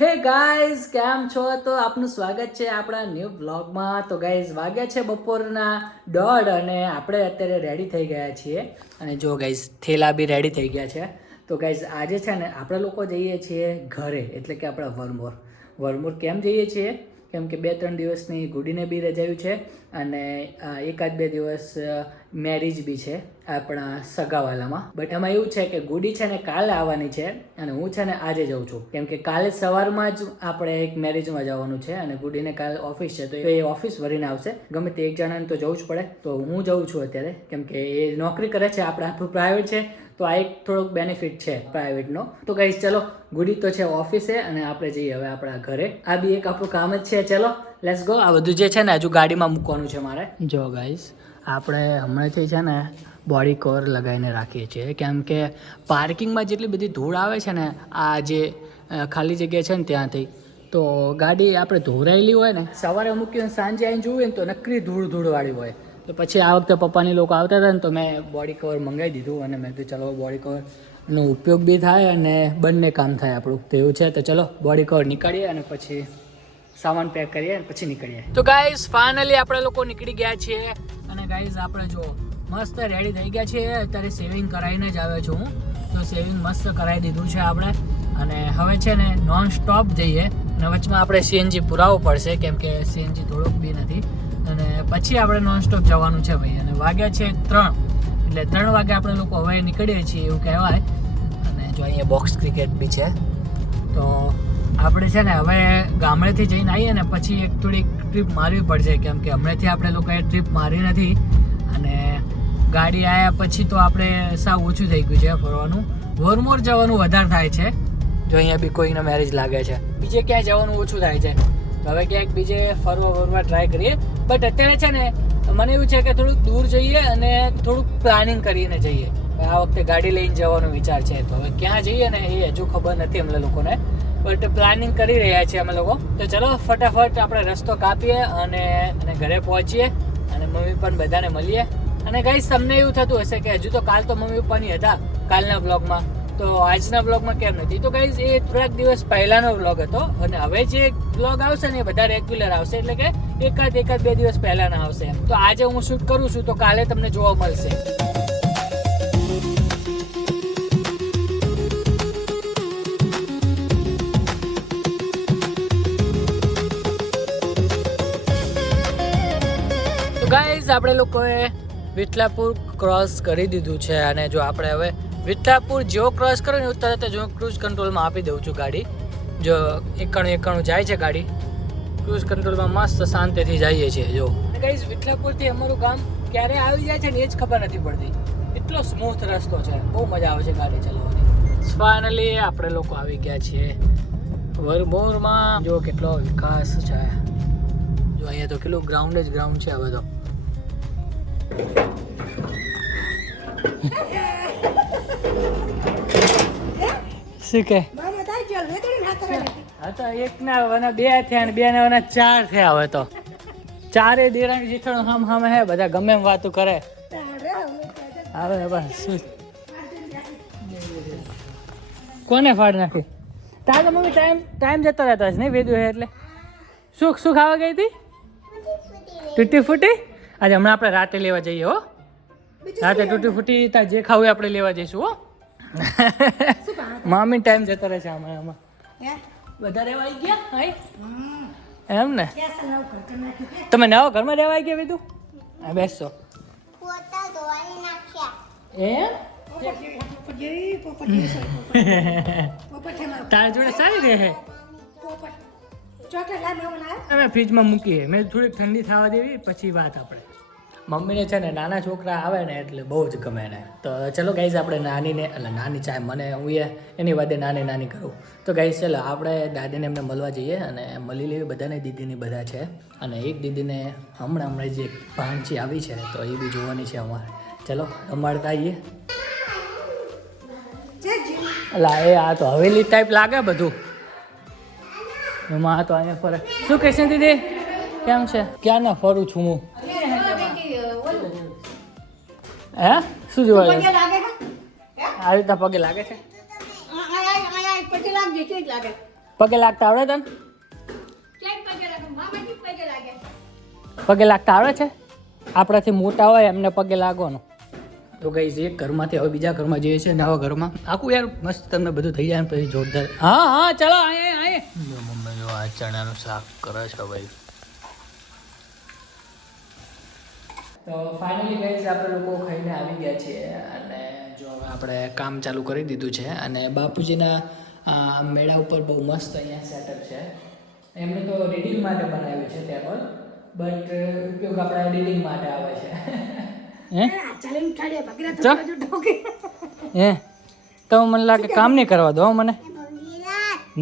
Hey guys કેમ છો? તો આપનું સ્વાગત છે આપણા ન્યૂ બ્લોગમાં. તો ગાઈઝ વાગ્યા છે બપોરના 1:30 અને આપણે અત્યારે રેડી થઈ ગયા છીએ. અને જો ગાઈઝ થેલા બી રેડી થઈ ગયા છે. તો ગાઈઝ આજે છે ને આપણે લોકો જઈએ છીએ ઘરે, એટલે કે આપણા વરમોર. વરમોર કેમ જઈએ છીએ? કેમ કે 2-3 દિવસની ગુડીને બી રજાયું છે અને 1-2 દિવસ મેરેજ બી છે આપણા સગાવાલામાં. બટ એમાં એવું છે કે ગુડી છે ને કાલે આવવાની છે અને હું છે ને આજે જાઉં છું, કેમ કે કાલે સવારમાં જ આપણે એક મેરેજમાં જવાનું છે અને ગુડીને કાલે ઓફિસ છે, તો એ ઓફિસ ભરીને આવશે. ગમે તે એક જણાને તો જવું જ પડે, તો હું જાઉં છું અત્યારે, કેમ કે એ નોકરી કરે છે, આપણું પ્રાઇવેટ છે, તો આ એક થોડોક બેનિફિટ છે પ્રાઇવેટનો. તો ગાઈસ ચલો, ગુડી તો છે ઓફિસે અને આપણે જઈએ હવે આપણા ઘરે. આ બી એક આપણું કામ જ છે. ચલો લેટ્સ ગો. આ બધું જે છે ને હજુ ગાડીમાં મૂકવાનું છે મારે. જો ગાઈસ આપણે હમણાંથી છે ને બોડી કવર લગાવીને રાખીએ છીએ, કેમ કે પાર્કિંગમાં જેટલી બધી ધૂળ આવે છે ને, આ જે ખાલી જગ્યા છે ને ત્યાંથી, તો ગાડી આપણે ધોરાયેલી હોય ને, સવારે મૂકીને સાંજે આવીને જોઈએ ને તો નકરી ધૂળવાળી હોય. તો પછી આ વખતે પપ્પાની લોકો આવતા હતા ને, તો મેં બોડી કવર મંગાવી દીધું અને મેં કીધું ચલો બોડી કવરનો ઉપયોગ બી થાય અને બંને કામ થાય આપણું. તો એવું છે, તો ચલો બોડી કવર નીકાળીએ અને પછી સામાન પેક કરીએ અને પછી નીકળીએ. તો ગાઈઝ ફાઇનલી આપણે લોકો નીકળી ગયા છીએ અને ગાઈઝ આપણે જો મસ્ત રેડી થઈ ગયા છીએ. અત્યારે સેવિંગ કરાવીને જ આવ્યો છું હું, તો સેવિંગ મસ્ત કરાવી દીધું છે આપણે અને હવે છે ને નોન સ્ટોપ જઈએ અને વચમાં આપણે સીએનજી પુરાવવું પડશે, કેમ કે સીએનજી થોડુંક બી નથી અને પછી આપણે નોન સ્ટોપ જવાનું છે ભાઈ. અને વાગ્યા છે 3, એટલે 3 વાગે આપણે લોકો હવે નીકળીએ છીએ એવું કહેવાય. અને જો અહીંયા બોક્સ ક્રિકેટ બી છે, તો આપણે છે ને હવે ગામડેથી જઈને આવીએ ને પછી એક થોડીક ટ્રીપ મારવી પડશે, કેમ કે હમણાંથી આપણે લોકોએ ટ્રીપ મારી નથી અને ગાડી આવ્યા પછી તો આપણે સાવ ઓછું થઈ ગયું છે ફરવાનું. વરમોર જવાનું વધારે થાય છે, જો અહીંયા બી કોઈના મેરેજ લાગે છે, બીજે ક્યાંય જવાનું ઓછું થાય છે. તો હવે ક્યાંક બીજે ફરવા ટ્રાય કરીએ. બટ અત્યારે છે ને મને એવું છે કે થોડુંક દૂર જઈએ અને થોડુંક પ્લાનિંગ કરીને જઈએ. આ વખતે ગાડી લઈને જવાનો વિચાર છે, તો હવે ક્યાં જઈએ ને એ હજુ ખબર નથી અમને લોકોને, બટ પ્લાનિંગ કરી રહ્યા છીએ અમે લોકો. તો ચલો ફટાફટ આપણે રસ્તો કાપીએ અને ઘરે પહોંચીએ અને મમ્મી પણ બધાને મળીએ. અને ગાઈસ તમને એવું થતું હશે કે હજુ તો કાલ તો મમ્મી પપ્પાની હતા કાલના વ્લોગમાં, તો આજના વ્લોગમાં કેમ નથી? તો ગાઈસ એ થોડાક દિવસ પહેલાનો વ્લોગ હતો અને હવે જે વ્લોગ આવશે ને એ બધા રેગ્યુલર આવશે, એટલે કે એકાદ 2 દિવસ પહેલાના આવશે. તો આજે હું શૂટ કરું છું તો કાલે તમને જોવા મળશે. ગાઈઝ આપણે લોકોએ વિઠલાપુર ક્રોસ કરી દીધું છે અને જો આપણે હવે વિઠલાપુર જેવો ક્રોસ કરો ને તરત જ હું ક્રૂઝ કંટ્રોલમાં આપી દઉં છું ગાડી. જો 91 જાય છે ગાડી, ક્રૂઝ કંટ્રોલમાં મસ્ત શાંતિથી જઈએ છીએ. જો ગાઈઝ વિઠલાપુરથી અમારું ગામ ક્યારે આવી જાય છે ને એ જ ખબર નથી પડતી, એટલો સ્મૂથ રસ્તો છે, બહુ મજા આવે છે ગાડી ચલાવવાની. ફાઇનલી આપણે લોકો આવી ગયા છીએ વરમોરમાં. જો કેટલો વિકાસ છે, જો અહીંયા તો કેટલું ગ્રાઉન્ડ જ ગ્રાઉન્ડ છે હવે તો. શું કે હા તો એક ના વના 2 થયા ને 2 ના વના 4 થયા. હવે તો 4 દેરાણી જેઠાણું હામ હામે હે, બધા ગમે એમ વાતું કરે. હવે બસ કોને ફાડ નાખી? તારે મમ્મી ટાઈમ જતો રહેતો હશે નહીં વેદ્યું હે એટલે. શું ખાવા ગઈ હતી? તૂટી ફૂટી. આજે હમણાં આપણે રાતે લેવા જઈએ હો, રાતે તૂટી ફૂટી તાર જે ખાવું આપણે લેવા જઈશું હો. મામી ટાઈમ જતો રહે છે આમાં. બધા રહેવા આવી ગયા એમ ને? તમે નવા ઘરમાં રહેવા આવી ગયા બીજું? હા બેસો એમ. તારા જોડે સારી રહે. અમે ફ્રીજમાં મૂકીએ, મેં થોડીક ઠંડી થવા દેવી પછી વાત. આપણે મમ્મીને છે ને નાના છોકરા આવે ને એટલે બહુ જ ગમે ને. તો ચલો ગાઈઝ આપણે નાની ચાય મને હું એની વાદે નાની કરું. તો ગાઈઝ ચલો આપણે દાદીને એમને મળવા જઈએ અને મળી લેવી બધાને. દીદીની બધા છે અને એક દીદીને હમણાં જે ભાણચી આવી છે તો એ બી જોવાની છે અમારે. ચલો રમાડતા આવીએ. અલા એ આ તો હવેલી ટાઈપ લાગે બધું એમાં. તો અહીંયા ફરે. શું કહેશે દીદી? કેમ છે? ક્યાં ના ફરું છું હું? હે શું જોવા આવી રીતના પગે લાગે છે? પગે લાગતા આવડે તને? પગે લાગતા આવડે છે? આપણાથી મોટા હોય એમને પગે લાગવાનું. તો ગાઈઝ એક ઘરમાંથી હવે બીજા ઘરમાં જઈએ છીએ, નવા ઘરમાં. આખું યાર મસ્ત તમને બધું થઈ જાય ને પછી જોરદાર. હા હા ચાલો આયે. મમ્મી જો આ ચણાનું શાક કરે છે ભાઈ. તો ફાઇનલી ગાઈઝ આપણે લોકો ખાઈને આવી ગયા છીએ અને જો હવે આપણે કામ ચાલુ કરી દીધું છે અને બાપુજીના મેળા ઉપર બહુ મસ્ત અહીંયા સેટઅપ છે. એમને તો રીડિંગ માટે બનાવ્યું છે ટેબલ, બટ ઉપયોગ આપણા એડિટિંગ માટે આવે છે. હે તો મને લાગે કામ નહીં કરવા દો મને.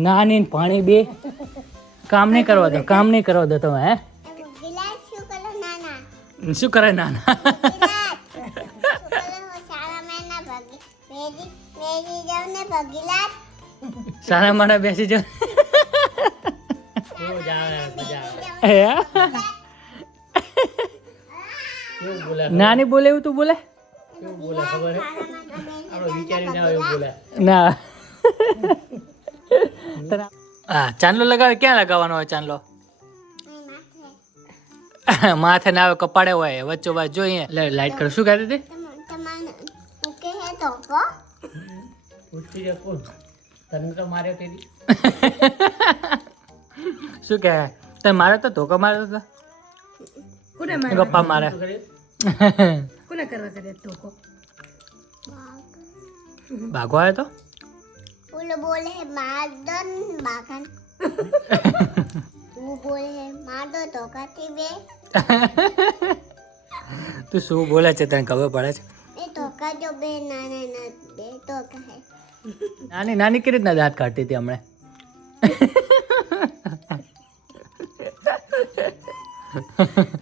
નાની પાણી બે કામ નહીં કરવા દો, કામ નહીં કરવા દો તમે. હે શું કરે નાના? સારા મારા બેસી જાવ. નાની બોલે એવું તું બોલે? બોલે ખબર ના. હા ચાંદલો લગાવે. ક્યાં લગાવવાનો હોય ચાંદલો? માથે ના આવે, કપાળે હોય, વચ્ચો વાત જોઈએ. લાઈટ કરો. શું કહેતી હતી? તને તો માર્યો તેરી. શું કહે? તને માર્યો તો ધોકો માર્યો તો? ગપ્પા મારે. કોને કરવા કરે ધોકો? ભાગો આવ્યો તો? ઓલો બોલે હે માર દો બાગન. તું બોલે હે માર દો ધોકાથી બે. તું શું બોલે છે તને ખબર પડે છે? એ ધોકા જો બે નાના ના બે ધોકા હે. નાની નાની કેવી રીતના દાંત કાઢતી હતી હમણાં?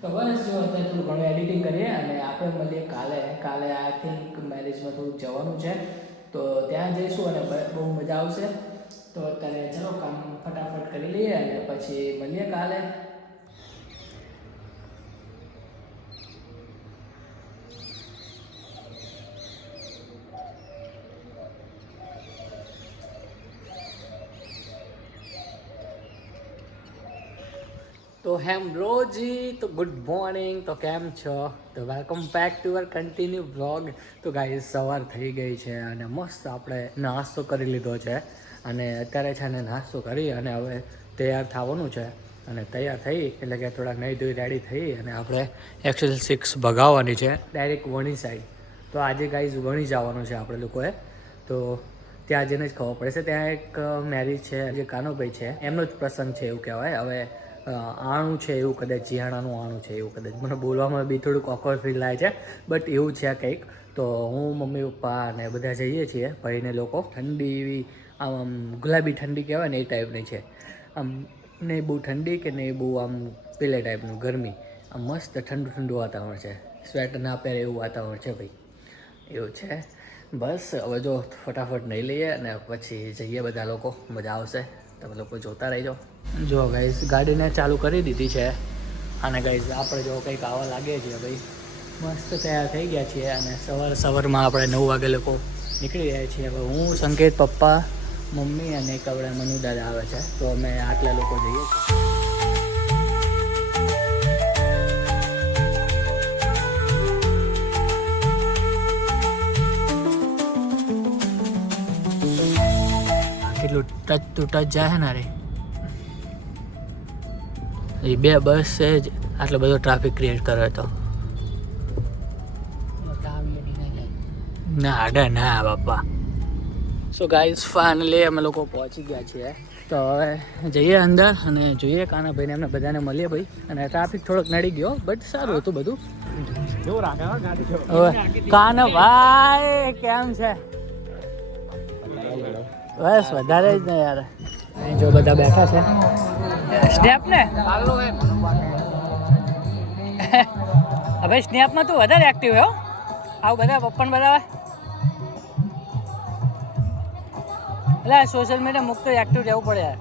તો બસ જો અત્યારે થોડું ઘણું એડિટિંગ કરીએ અને આપણે મળીએ કાલે. આઈ થિંક મેરેજમાં થોડુંક જવાનું છે તો ત્યાં જઈશું અને બહુ મજા આવશે. તો અત્યારે ચલો કામ ફટાફટ કરી લઈએ અને પછી મળીએ કાલે. તો હેમરોજી, તો ગુડ મોર્નિંગ. તો કેમ છો? તો welcome back to our continue vlog. તો ગાઈઝ સવાર થઈ ગઈ છે અને મસ્ત આપણે નાસ્તો કરી લીધો છે અને અત્યારે છે ને નાસ્તો કરી અને હવે તૈયાર થવાનું છે અને તૈયાર થઈ એટલે કે થોડાક નહીં ધોઈ રેડી થઈ અને આપણે XL6 ભગાવવાની છે ડાયરેક્ટ વણી સાઈડ. તો આજે ગાઈઝ વણી જવાનું છે આપણે લોકોએ. તો ત્યાં જઈને જ ખબર પડે છે. ત્યાં એક મેરેજ છે, જે કાનોભાઈ છે એમનો જ પ્રસંગ છે એવું કહેવાય. હવે આણું છે એવું કદાચ, જીયાણાનું આણું છે એવું કદાચ. મને બોલવામાં બી થોડુંક ઓકવર્ડ ફીલ થાય છે, બટ એવું છે કંઈક. તો હું મમ્મી પપ્પા અને બધા જઈએ છીએ ભાઈને લોકો. ઠંડી એવી આમ ગુલાબી ઠંડી કહેવાય ને એ ટાઈપની છે. આમ નહીં બહુ ઠંડી કે નહીં બહુ આમ પેલે ટાઈપનું ગરમી. આમ મસ્ત ઠંડુ ઠંડુ વાતાવરણ છે. સ્વેટર ના પહેરે એવું વાતાવરણ છે ભાઈ, એવું છે. બસ હવે જો ફટાફટ નહીં લઈએ અને પછી જઈએ બધા લોકો, મજા આવશે. તમે લોકો જોતા રહીજો. જો ગાઈઝ ગાડીને ચાલુ કરી દીધી છે અને ગાઈઝ આપણે જો કંઈક આવવા લાગે છે ભાઈ. મસ્ત તૈયાર થઈ ગયા છીએ અને સવારમાં આપણે 9 વાગે લોકો નીકળી રહ્યા છીએ. હવે હું, સંકેત, પપ્પા, મમ્મી અને એક આપણે મનુ દાદા આવે છે. તો અમે આટલા લોકો જઈએ છીએ. કેટલું ટચ ટુ ટચ જાય ને રે. એ 2 બસ છે જ આટલો બધો ટ્રાફિક ક્રિએટ કરે તો. ના અડે ના બાપા. સો ગાઈઝ ફાઇનલી અમે લોકો પહોંચી ગયા છીએ. તો હવે જઈએ અંદર અને જોઈએ કાનાભાઈને, એમને બધાને મળીએ ભાઈ. અને ટ્રાફિક થોડોક નડી ગયો બટ સારું હતું બધું. કાનાભાઈ કેમ છે? બસ વધારે જ ને યાર. અહીં જો બધા બેઠા છે. સ્નેપ ને હવે સ્નેપમાં તું વધારે એક્ટિવ હો. આવું બધા પપ્પાને બધા એટલે સોશિયલ મીડિયા મુક્ત એક્ટિવ રહેવું પડે યાર.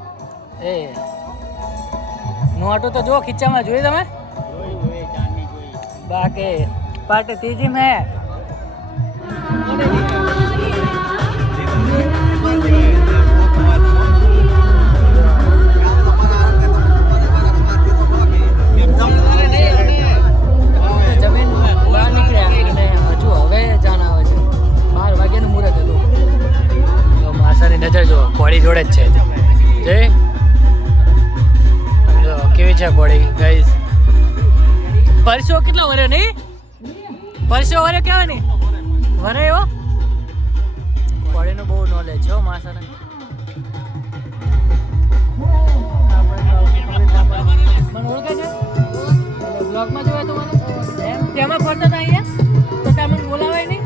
એ નોટો તો જો ખીચામાં જોઈ તમે? બાકી પાર્ટી ત્રીજી મેં છે ઘોડી ગાઈસ. પરસો કેટલો વરે નહીં? પરસો વરે કેવાય નહીં વરે એવો. ઘોડીનું બહુ નોલેજ છે માસાને. મને ઓળખે છે બ્લોગમાં જોયા તો મને એમ તેમાં ફરતો હતા અહીંયા તો તમને બોલાવાય નહીં?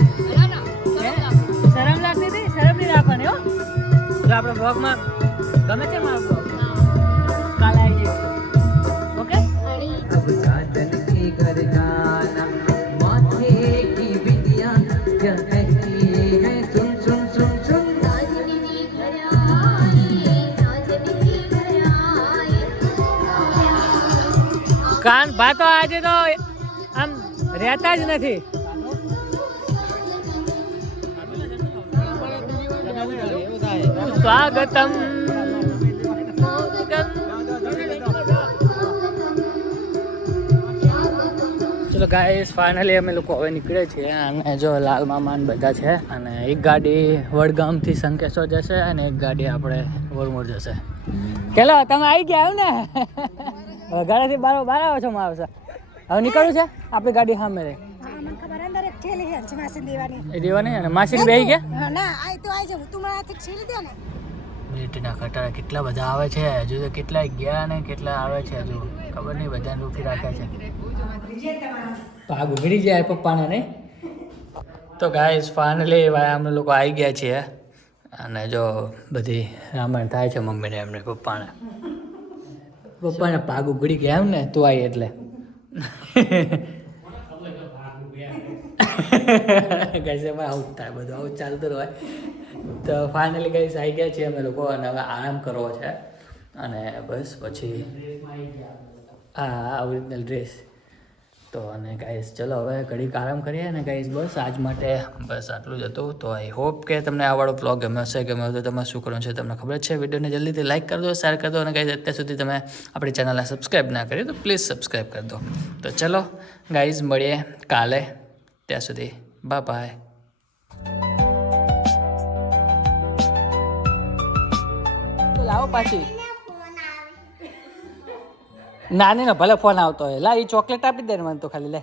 શરમ લાગતી હતી? શરમ નહીં રાખવાની હો. જો આપણે બ્લોગમાં ગમે છે મારો બ્લોગ કાલ આવી જઈશું. ઓકે કાન ભા તો આજે તો આમ રહેતા જ નથી. સ્વાગતમ. ચલો ગાઈસ ફાઇનલી અમે લોકો હવે નીકળે છીએ અને જો લાલ મામા ને બધા છે અને એક ગાડી વડગામથી સંકેશ્વર જશે અને એક ગાડી આપણે વરમોર જશે. ચલો તમે આવી ગયા આવ ને ઘરેથી બાર આવો છો મારો સર. હવે નીકળવું છે આપણી ગાડી સામે રે દેવાની અને માસી બેસી ગયા. મિલિટરીના ખટારા કેટલા બધા આવે છે હજુ તો કેટલા ગયા ને કેટલા આવે છે હજુ ખબર નહીં. બધાને રોકી રાખે છે. પાગ ઉઘડી જાય પપ્પાને નહીં. તો ગાઈસ ફાઇનલી અમે લોકો આવી ગયા છીએ અને જો બધી રામાયણ થાય છે મમ્મીને એમને પપ્પાને પાગ ઉઘડી ગયા એમ ને તું આવી એટલે. ગાઈસ એમાં આવું થાય બધું આવું ચાલતું હોય. તો ફાઇનલી ગાઈસ આવી ગયા છીએ અમે લોકો અને હવે આરામ કરવો છે અને બસ પછી આ ઓરિજિનલ ડ્રેસ તો અને ગાઈસ ચલો હવે ઘડીક આરામ કરીએ અને ગાઈસ બસ આજ માટે બસ આટલું જ હતું. તો આઈ હોપ કે તમને આ વાળો બ્લોગ ગમ્યો હશે. ગમ્યો તો તમારે શું કરવાનું છે તમને ખબર જ છે. વિડીયોને જલ્દીથી લાઇક કરી દો, શેર કરી દો અને ગાઈસ અત્યાર સુધી તમે આપણી ચેનલને સબસ્ક્રાઈબ ના કરી તો પ્લીઝ સબસ્ક્રાઈબ કરી દો. તો ચલો ગાઈસ મળીએ કાલે. ત્યાં સુધી બાય બાય. લાવો પાછી નાની નો ભલે ફોન આવતો હોય. લા એ ચોકલેટ આપી દે ને મને તો ખાલી લે.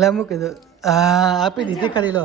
લા મૂકી દો. હા આપી દીધી ખાલી લો.